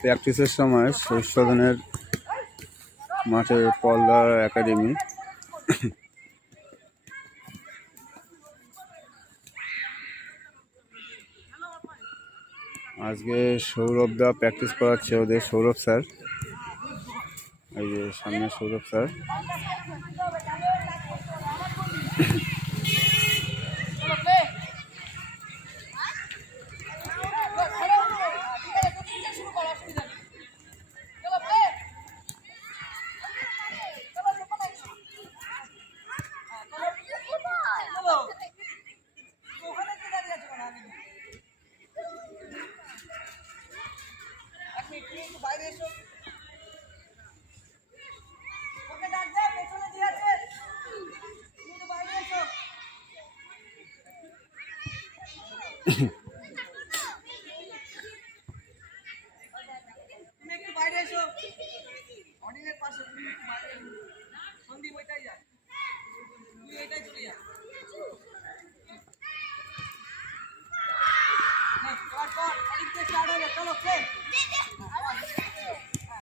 প্র্যাকটিসের সময় শৈশবনের মাঠে পলদার একাডেমি। আজকে সৌরভ দা প্র্যাকটিস করাচ্ছে ওদের সৌরভ স্যার। এই যে সামনে সৌরভ স্যার। বাইরে এসো। ওকে ডাক দে পেছনে দিয়েছে তুমি একটু বাইরে এসো। তুমি একটু বাইরে এসো। অডিনের পাশে তুমি একটু বাইরে সন্দীপ ওইটাই যা। তুই এটাই চলে যা। আড়ালে, চলো, play।